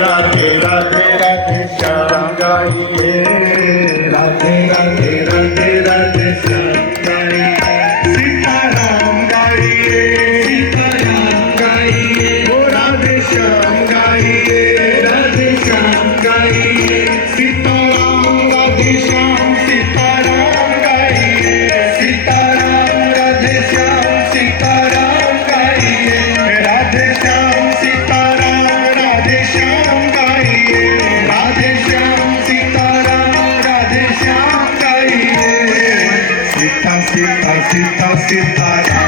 राधे राधे राधे श्याम गाइए, राधे राधे राधे राधे श्याम गाइए, सीताराम गाइए, सीताराम गाइए, ओ राधे श्याम गाइए, राधे श्याम गाइए, सीताराम राधे श्याम सीताराम गाइए, सीताराम राधे श्याम सीताराम गाइए, राधे श्याम सीताराम राधे श्याम गाइए, राधे श्याम सीताराम राधे श्याम गाइए, सीता सीता सीता सीताराम